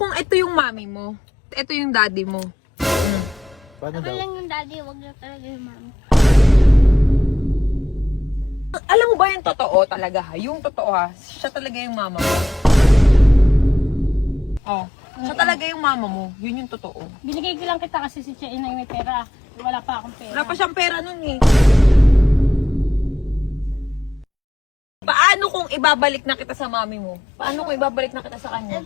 kung ito yung mami mo? Ito yung daddy mo? Paano Ako daw? lang yung daddy, wag na talaga yung mami. Alam mo ba yung totoo talaga ha? Yung totoo ha? Siya talaga yung mama mo. Oh. Siya talaga yung mama mo. Yun yung totoo. Binigay ko lang kita kasi si Chia Inay may pera. Wala pa akong pera. Wala pa siyang pera nun eh. Paano kung ibabalik na kita sa mami mo? Paano kung ibabalik na kita sa kanya?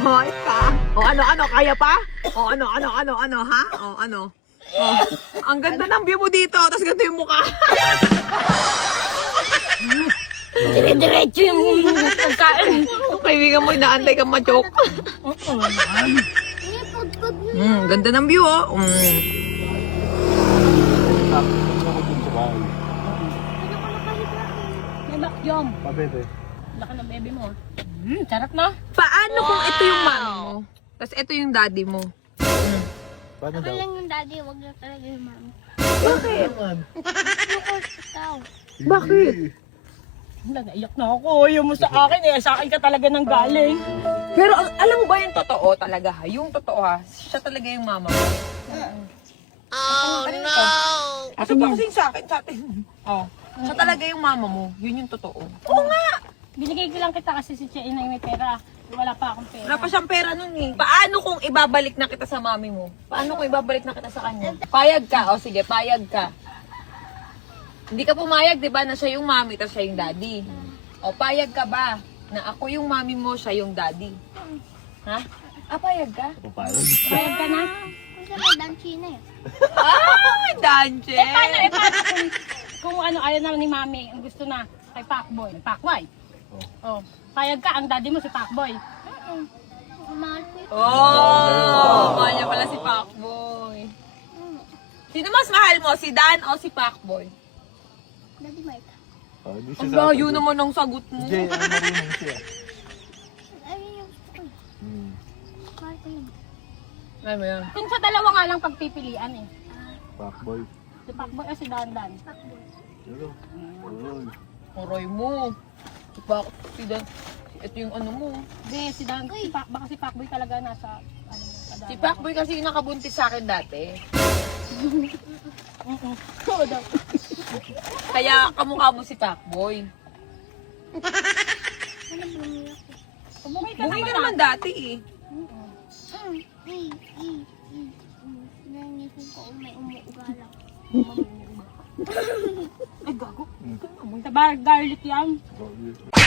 Oh, ka. O ano, kaya pa? O ano, ha? O ano? Oh, ang ganda ng view mo dito, tapos ganito yung mukha. Dire-diretso yung pagkain. Kaibigan mo, inaantay ka ma-joke. Hindi, pagpag na. Ganda ng view, oh. Tapos ako dun sa bahay. Ano ko nakahiga? May bakyom. Pabebe. Laki ng baby mo. Sarap na. Paano kung ito yung mami mo? Tapos ito yung daddy mo? Paano Ako daw? lang yung daddy, wag na talaga yung mami. Bakit? Naman. Ako, ikaw. Bakit? Naiyak na ako. Ayaw mo sa akin eh. Sa akin ka talaga nang galing. Pero alam mo ba yung totoo talaga ha? Yung totoo ha? Siya talaga yung mama mo. Oh, no! Ito pa kasing sa atin. Oh. Siya talaga yung mama mo. Yun yung totoo. Oo nga! Binigay ko lang kita kasi si Chia Inay may pera. Wala pa akong pera. Wala pa siyang pera nun eh. Paano kung ibabalik na kita sa mami mo? Paano kung ibabalik na kita sa kanya? Payag ka. O sige, payag ka. Hindi ka pumayag, di ba, na siya yung mami, tapos siya yung daddy. O, payag ka ba? Na ako yung mami mo, siya yung daddy. Ha? Payag ka? Papayag. Bayad ka na? Kasi may danchi na eh. Ay, Danje! Paano kung ano ayaw naman ni Mami, ang gusto na kay Pacboy. Pacboy. Oh. Payag ka, ang daddy mo si Pacboy. Mahal ko yun. Oh, mahal niya pala si Pacboy. Sino mas mahal mo, si Dan o si Pacboy? Daddy Mike. Oh, hindi siya Ang sa layo akin. naman ng sagot mo. Jay, ano marunong siya? Ayun yung gusto ko. Mahal ko yun. Ano mo yan? Kung sa dalawa nga lang pagpipilian eh. Fuckboy. Si Pacboy o si Dandan. Pero, ayun. Aray mo. Si si Dan. Ito yung ano mo. Hindi, si Dan, baka si Pacboy talaga nasa, ano, sa Si Dandan. Pacboy kasi yung nakabuntis sa akin dati. Oo daw. Kaya kamukha mo si Pacboy. Ano bumili ako? Bumay ka Bumay ka naman. naman dati eh. Nangisip ko may umuugalang. Ay, gago. Garlic yan. Grabe.